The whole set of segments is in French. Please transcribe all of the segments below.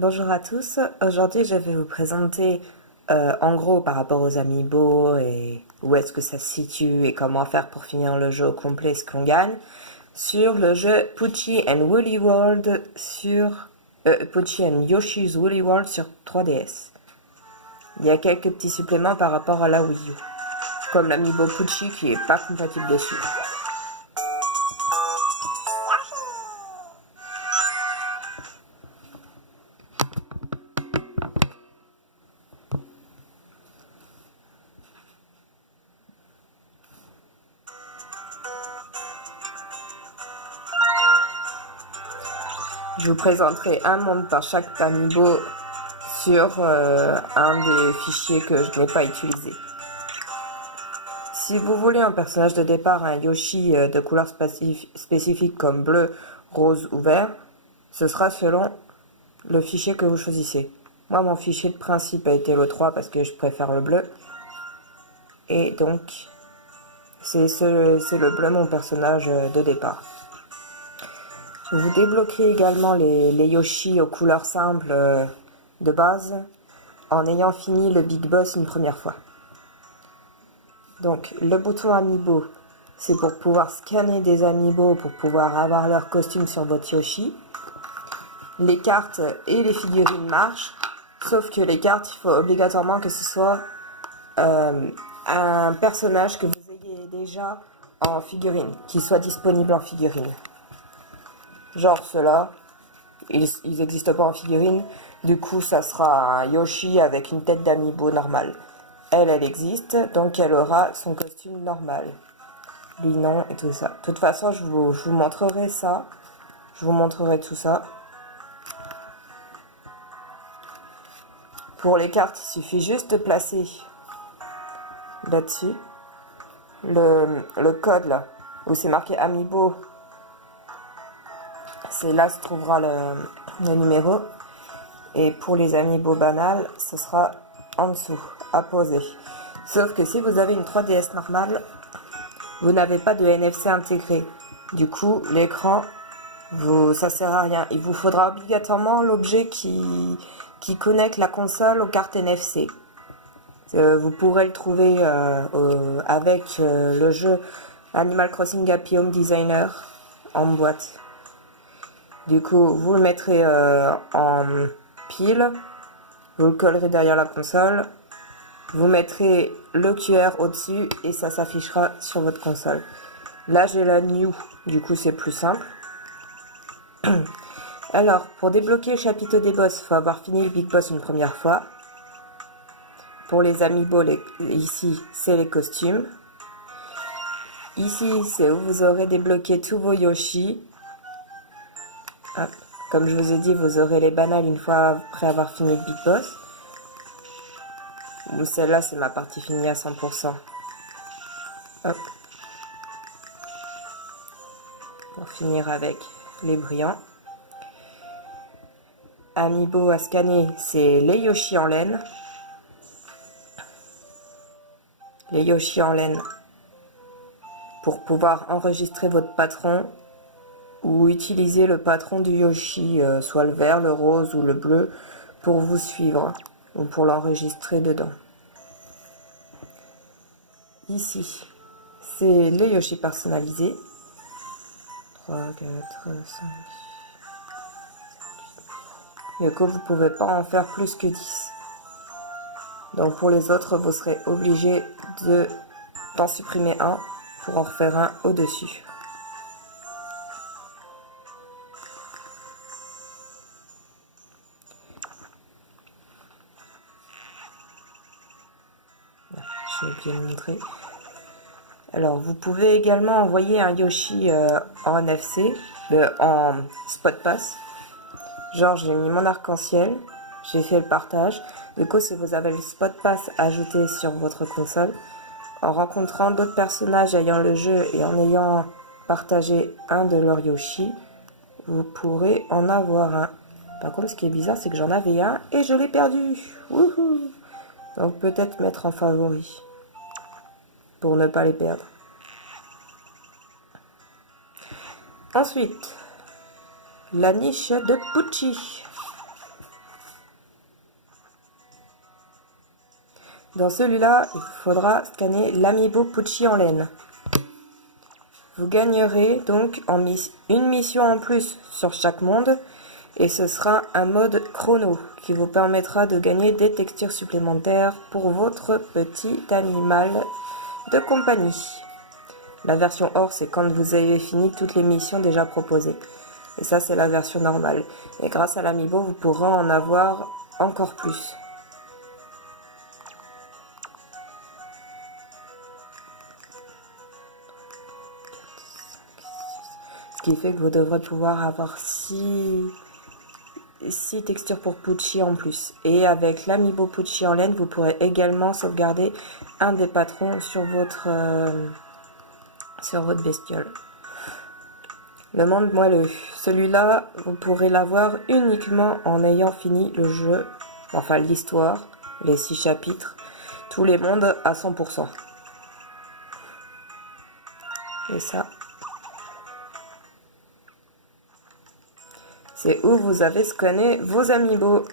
Bonjour à tous, aujourd'hui je vais vous présenter en gros par rapport aux amiibo et où est-ce que ça se situe et comment faire pour finir le jeu au complet ce qu'on gagne sur le jeu Poochy and Woolly World sur Poochy and Yoshi's Woolly World sur 3DS. Il y a quelques petits suppléments par rapport à la Wii U, comme l'amiibo Poochy qui est pas compatible dessus. Je vous présenterai un monde par chaque amiibo sur un des fichiers que je n'ai pas utilisé. Si vous voulez un personnage de départ, un Yoshi de couleur spécifique comme bleu, rose ou vert, ce sera selon le fichier que vous choisissez. Moi, mon fichier de principe a été le 3 parce que je préfère le bleu. Et donc, c'est le bleu mon personnage de départ. Vous débloquerez également les Yoshi aux couleurs simples de base en ayant fini le Big Boss une première fois. Donc le bouton Amiibo, c'est pour pouvoir scanner des Amiibo pour pouvoir avoir leur costume sur votre Yoshi. Les cartes et les figurines marchent, sauf que les cartes, il faut obligatoirement que ce soit un personnage que vous ayez déjà en figurine, qui soit disponible en figurine. Genre ceux-là, ils n'existent pas en figurine, du coup ça sera un Yoshi avec une tête d'Amiibo normale. Elle existe, donc elle aura son costume normal. Lui non, et tout ça. De toute façon, je vous montrerai ça. Je vous montrerai tout ça. Pour les cartes, il suffit juste de placer là-dessus le code là, où c'est marqué Amiibo. C'est là se trouvera le numéro. Et pour les Amiibo banales, ce sera en dessous, à poser. Sauf que si vous avez une 3DS normale, vous n'avez pas de NFC intégré. Du coup, l'écran, ça sert à rien. Il vous faudra obligatoirement l'objet qui connecte la console aux cartes NFC. Vous pourrez le trouver avec le jeu Animal Crossing Happy Home Designer en boîte. Du coup, vous le mettrez en pile, vous le collerez derrière la console, vous mettrez le QR au-dessus et ça s'affichera sur votre console. Là, j'ai la New, du coup c'est plus simple. Alors, pour débloquer le chapiteau des boss, il faut avoir fini le Big Boss une première fois. Pour les Amiibo, ici, c'est les costumes. Ici, c'est où vous aurez débloqué tous vos Yoshi. Hop. Comme je vous ai dit, vous aurez les banales une fois après avoir fini le Big Boss. Celle-là, c'est ma partie finie à 100%. Hop. Pour finir avec les brillants. Amiibo à scanner, c'est les Yoshi en laine. Les Yoshi en laine pour pouvoir enregistrer votre patron ou utiliser le patron du Yoshi, soit le vert, le rose ou le bleu, pour vous suivre ou pour l'enregistrer dedans. Ici, c'est le Yoshi personnalisé. 3, 4, 5. Mais que vous ne pouvez pas en faire plus que 10. Donc pour les autres, vous serez obligé d'en supprimer un pour en refaire un au-dessus. Je vais bien le montrer. Alors vous pouvez également envoyer un Yoshi en NFC, en Spot Pass. Genre j'ai mis mon arc-en-ciel, j'ai fait le partage. Du coup si vous avez le Spot Pass ajouté sur votre console, en rencontrant d'autres personnages ayant le jeu et en ayant partagé un de leurs Yoshi, vous pourrez en avoir un. Par contre ce qui est bizarre c'est que j'en avais un et je l'ai perdu. Wouhou! Donc peut-être mettre en favori pour ne pas les perdre. Ensuite, la niche de Poochy. Dans celui-là, il faudra scanner l'amiibo Pucci en laine. Vous gagnerez donc une mission en plus sur chaque monde et ce sera un mode chrono qui vous permettra de gagner des textures supplémentaires pour votre petit animal de compagnie. La version or, c'est quand vous avez fini toutes les missions déjà proposées. Et ça, c'est la version normale. Et grâce à l'amiibo, vous pourrez en avoir encore plus. Ce qui fait que vous devrez pouvoir avoir 6 textures pour Pucci en plus. Et avec l'amiibo Pucci en laine, vous pourrez également sauvegarder un des patrons sur votre bestiole. Le monde moelleux. Celui-là, vous pourrez l'avoir uniquement en ayant fini le jeu, enfin l'histoire, les 6 chapitres, tous les mondes à 100%. Et ça, c'est où vous avez scanné vos amiibo.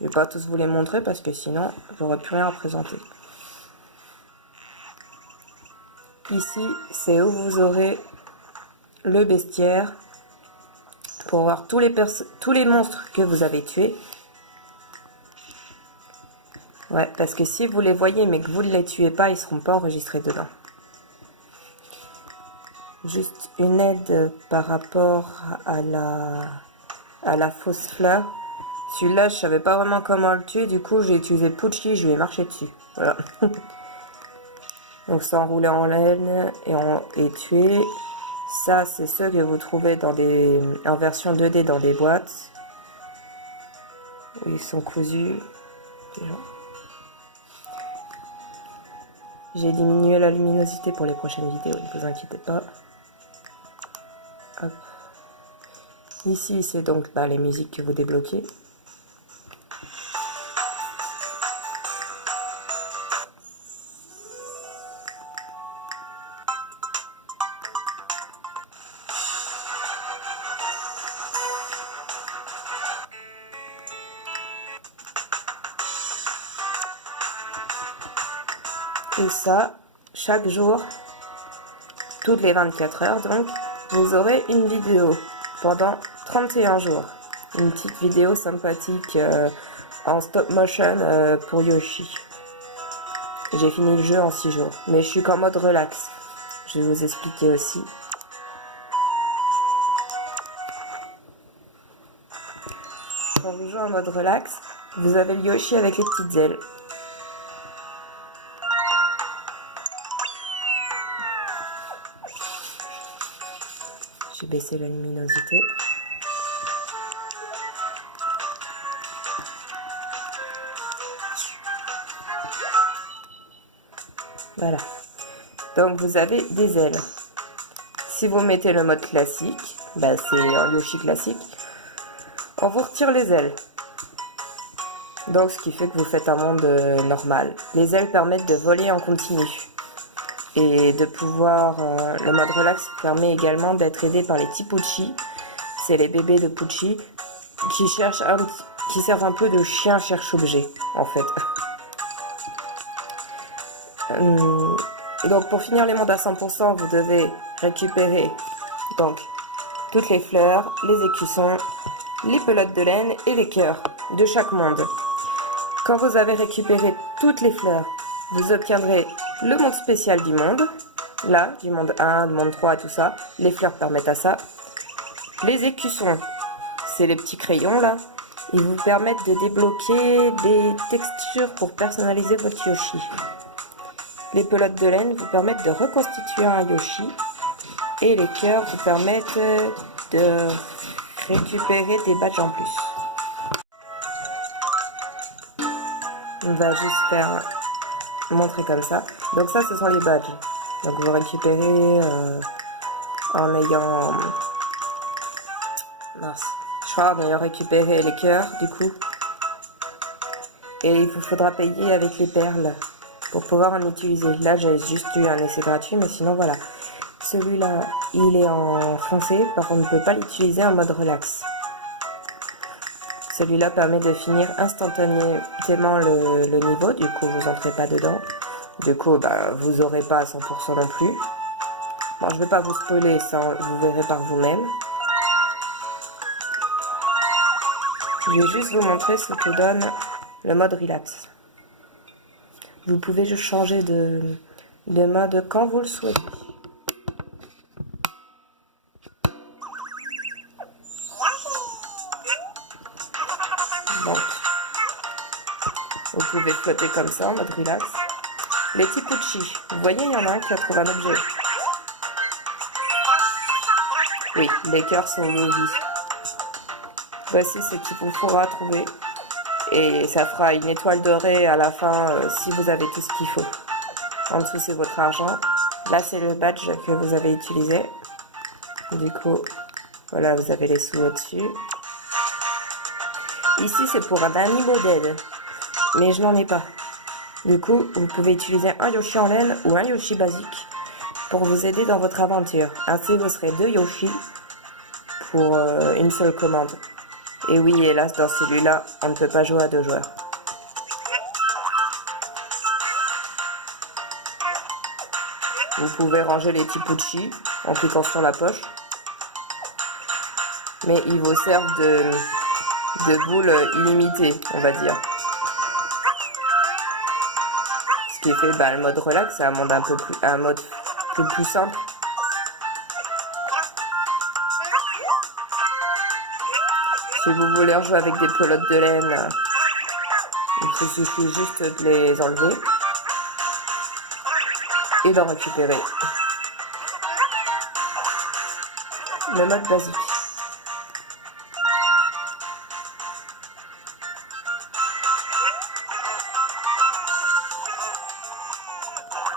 Je ne vais pas tous vous les montrer parce que sinon, j'aurais plus rien à présenter. Ici, c'est où vous aurez le bestiaire pour voir tous les monstres que vous avez tués. Ouais, parce que si vous les voyez mais que vous ne les tuez pas, ils ne seront pas enregistrés dedans. Juste une aide par rapport à la fausse fleur. Celui-là, je savais pas vraiment comment le tuer, du coup j'ai utilisé Pucci, je lui ai marché dessus. Voilà. Donc ça enroulé en laine et tué. Ça, c'est ceux que vous trouvez en version 2D dans des boîtes. Où ils sont cousus. J'ai diminué la luminosité pour les prochaines vidéos, ne vous inquiétez pas. Hop. Ici, c'est donc les musiques que vous débloquez. Et ça, chaque jour, toutes les 24 heures, donc, vous aurez une vidéo pendant 31 jours. Une petite vidéo sympathique en stop motion pour Yoshi. J'ai fini le jeu en 6 jours, mais je suis qu'en mode relax. Je vais vous expliquer aussi. Quand vous jouez en mode relax, vous avez le Yoshi avec les petites ailes. J'ai baissé la luminosité. Voilà. Donc vous avez des ailes. Si vous mettez le mode classique, c'est un Yoshi classique, on vous retire les ailes. Donc ce qui fait que vous faites un monde normal. Les ailes permettent de voler en continu. Et de pouvoir, le mode relax permet également d'être aidé par les petits Pucci. C'est les bébés de Pucci qui servent un peu de chien cherche-objet en fait. Donc pour finir les mondes à 100%, vous devez récupérer donc toutes les fleurs, les écussons, les pelotes de laine et les cœurs de chaque monde. Quand vous avez récupéré toutes les fleurs, vous obtiendrez le monde spécial du monde. Là, du monde 1, du monde 3, tout ça. Les fleurs permettent à ça. Les écussons, c'est les petits crayons là. Ils vous permettent de débloquer des textures pour personnaliser votre Yoshi. Les pelotes de laine vous permettent de reconstituer un Yoshi. Et les cœurs vous permettent de récupérer des badges en plus. On va juste montrer comme ça. Donc ça, ce sont les badges. Donc vous récupérez en ayant... Mince. Je crois en ayant récupéré les cœurs, du coup. Et il vous faudra payer avec les perles pour pouvoir en utiliser. Là, j'ai juste eu un essai gratuit, mais sinon, voilà. Celui-là, il est en foncé. Par contre, on ne peut pas l'utiliser en mode relax. Celui-là permet de finir instantanément le niveau, du coup vous n'entrez pas dedans. Du coup vous aurez pas à 100% non plus. Bon, je vais pas vous spoiler, ça vous verrez par vous-même. Je vais juste vous montrer ce que donne le mode relax. Vous pouvez juste changer de mode quand vous le souhaitez. Donc, vous pouvez flotter comme ça en mode relax. Les Tipuchi, vous voyez, il y en a un qui a trouvé un objet. Oui, les cœurs sont mauvais. Voici ce qu'il vous faudra trouver. Et ça fera une étoile dorée à la fin si vous avez tout ce qu'il faut. En dessous, c'est votre argent. Là, c'est le badge que vous avez utilisé. Du coup, voilà, vous avez les sous au-dessus. Ici, c'est pour un ami modèle. Mais je n'en ai pas. Du coup, vous pouvez utiliser un Yoshi en laine ou un Yoshi basique pour vous aider dans votre aventure. Ainsi, vous serez 2 Yoshi pour une seule commande. Et oui, hélas, dans celui-là, on ne peut pas jouer à 2 joueurs. Vous pouvez ranger les Tipuchi en cliquant sur la poche. Mais ils vous servent de boules illimitées, on va dire. Ce qui fait le mode relax, c'est un mode plus simple. Si vous voulez rejouer avec des pelotes de laine, il suffit juste de les enlever et d'en récupérer. Le mode basique.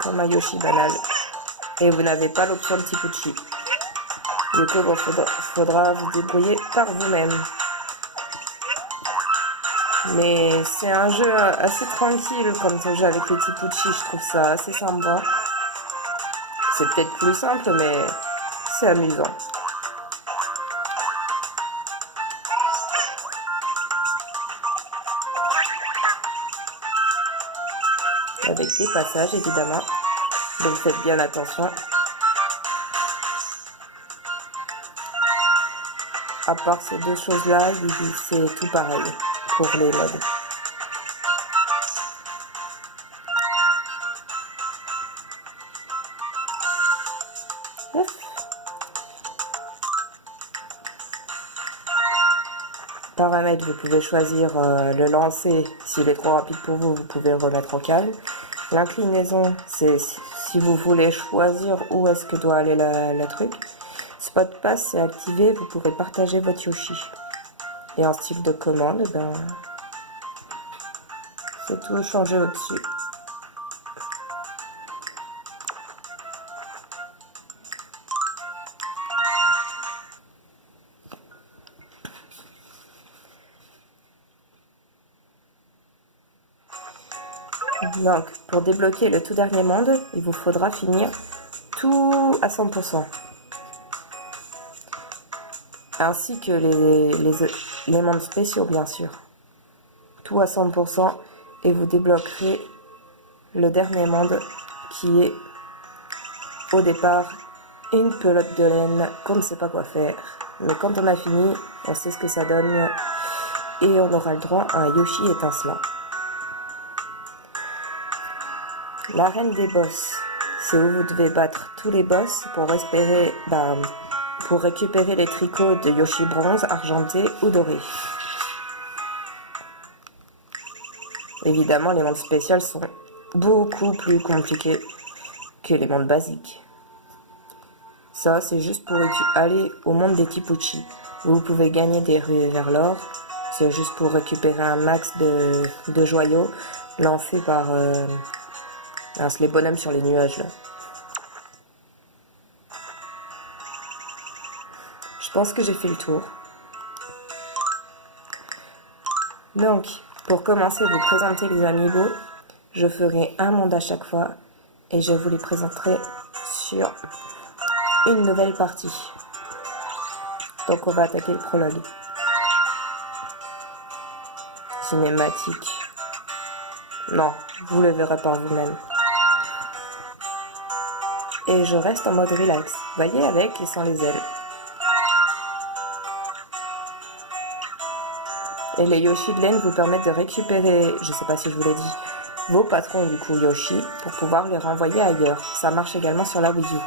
Comme un Yoshi banal. Et vous n'avez pas l'option de Tipuchi. Du coup, il faudra vous débrouiller par vous-même. Mais c'est un jeu assez tranquille comme ça, jeu avec les Tipuchi, je trouve ça assez sympa. C'est peut-être plus simple, mais c'est amusant. Avec des passages, évidemment. Donc faites bien attention. À part ces 2 choses-là, c'est tout pareil pour les modes. Paramètres, vous pouvez choisir le lancer. S'il est trop rapide pour vous, vous pouvez le remettre en calme. L'inclinaison, c'est si vous voulez choisir où est-ce que doit aller la truc. Spot pass, c'est activé, vous pourrez partager votre Yoshi. Et en style de commande, c'est tout changé au-dessus. Donc, pour débloquer le tout dernier monde, il vous faudra finir tout à 100%. Ainsi que les mondes spéciaux, bien sûr. Tout à 100% et vous débloquerez le dernier monde qui est, au départ, une pelote de laine qu'on ne sait pas quoi faire. Mais quand on a fini, on sait ce que ça donne et on aura le droit à un Yoshi étincelant. L'arène des boss, c'est où vous devez battre tous les boss pour récupérer les tricots de Yoshi bronze, argenté ou doré. Évidemment, les mondes spéciaux sont beaucoup plus compliqués que les mondes basiques. Ça, c'est juste pour aller au monde des Tipuchi. Vous pouvez gagner des ruées vers l'or. C'est juste pour récupérer un max de joyaux lancés par les bonhommes sur les nuages. Là. Je pense que j'ai fait le tour. Donc, pour commencer, vous présenter les amiibo. Je ferai un monde à chaque fois et je vous les présenterai sur une nouvelle partie. Donc on va attaquer le prologue. cinématique. Non, vous le verrez par vous-même. Et je reste en mode relax. Voyez, avec et sans les ailes. Et les Yoshi de laine vous permettent de récupérer, je sais pas si je vous l'ai dit, vos patrons du coup Yoshi pour pouvoir les renvoyer ailleurs. Ça marche également sur la Wii U.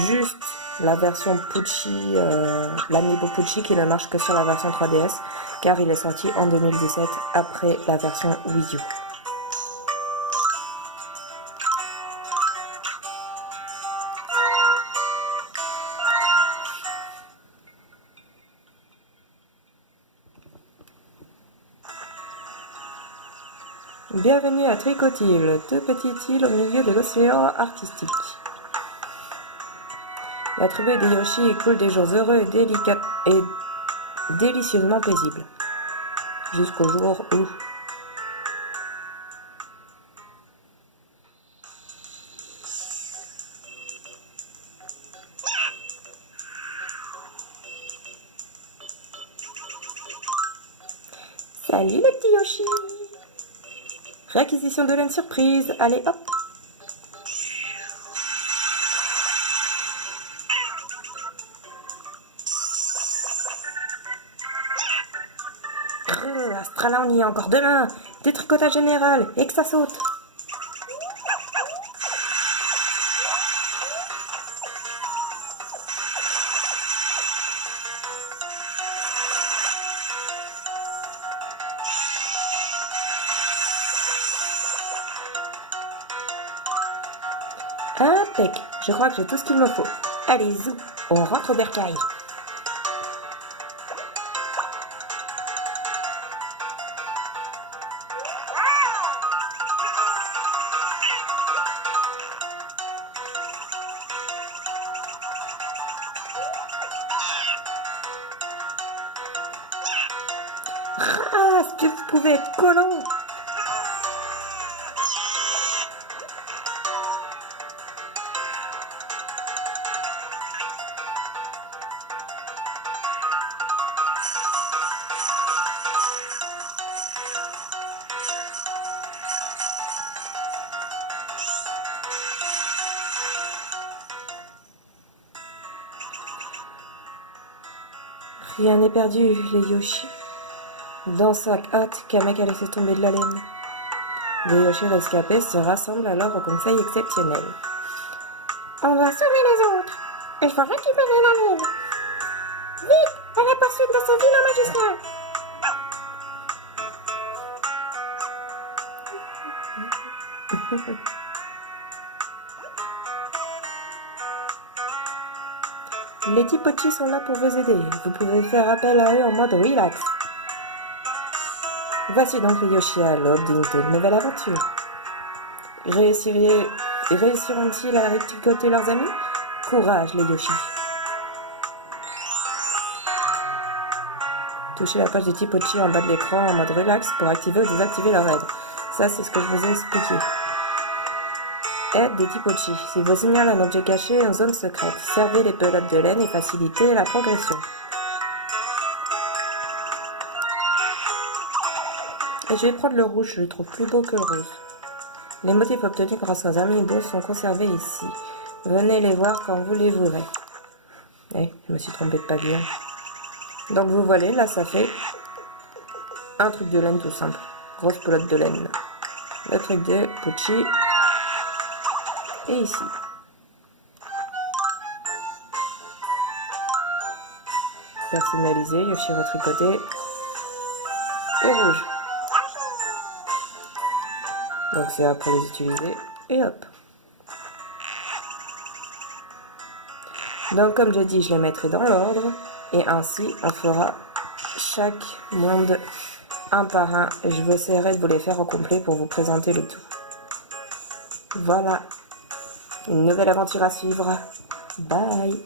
Juste la version Pucci, l'Amiibo Pucci qui ne marche que sur la version 3DS car il est sorti en 2017 après la version Wii U. Bienvenue à Tricotil, deux petites îles au milieu de l'océan artistique. La tribu des Yoshi écoule des jours heureux et délicieusement paisibles. Jusqu'au jour où... Salut les petits Yoshi! Réquisition de laine surprise, allez hop! Astrala, on y est encore demain! Détricotage général, et que ça saute! Impec, je crois que j'ai tout ce qu'il me faut. Allez, zou, on rentre au bercail. Ah, est-ce que vous pouvez être collant? Rien n'est perdu, les Yoshi. Dans sa hâte, Kamek a laissé tomber de la laine. Les Yoshi rescapés se rassemblent alors au conseil exceptionnel. On va sauver les autres. Il faut récupérer la laine. Vite, à la poursuite de ce vilain magicien. Les Tipochi sont là pour vous aider. Vous pouvez faire appel à eux en mode relax. Voici donc les Yoshi à l'aube d'une nouvelle aventure. Réussiront-ils à rétricoter leurs amis? Courage les Yoshi. Touchez la page des Tipochi en bas de l'écran en mode relax pour activer ou désactiver leur aide. Ça c'est ce que je vous ai expliqué. Aide des Tipochi. Si vous signalez un objet caché en zone secrète, servez les pelotes de laine et facilitez la progression. Et je vais prendre le rouge, je le trouve plus beau que le rose. Les motifs obtenus grâce aux amiibo sont conservés ici. Venez les voir quand vous les verrez. Eh, je me suis trompée de pavillon. Donc vous voyez, là ça fait un truc de laine tout simple. Grosse pelote de laine. Le truc de Pucci. Et ici. Personnalisé, Yoshi retricoté. Et rouge. Donc c'est après les utiliser. Et hop. Donc comme je dis, je les mettrai dans l'ordre. Et ainsi, on fera chaque monde un par un. Et je vais essayer de vous les faire au complet pour vous présenter le tout. Voilà. Une nouvelle aventure à suivre. Bye.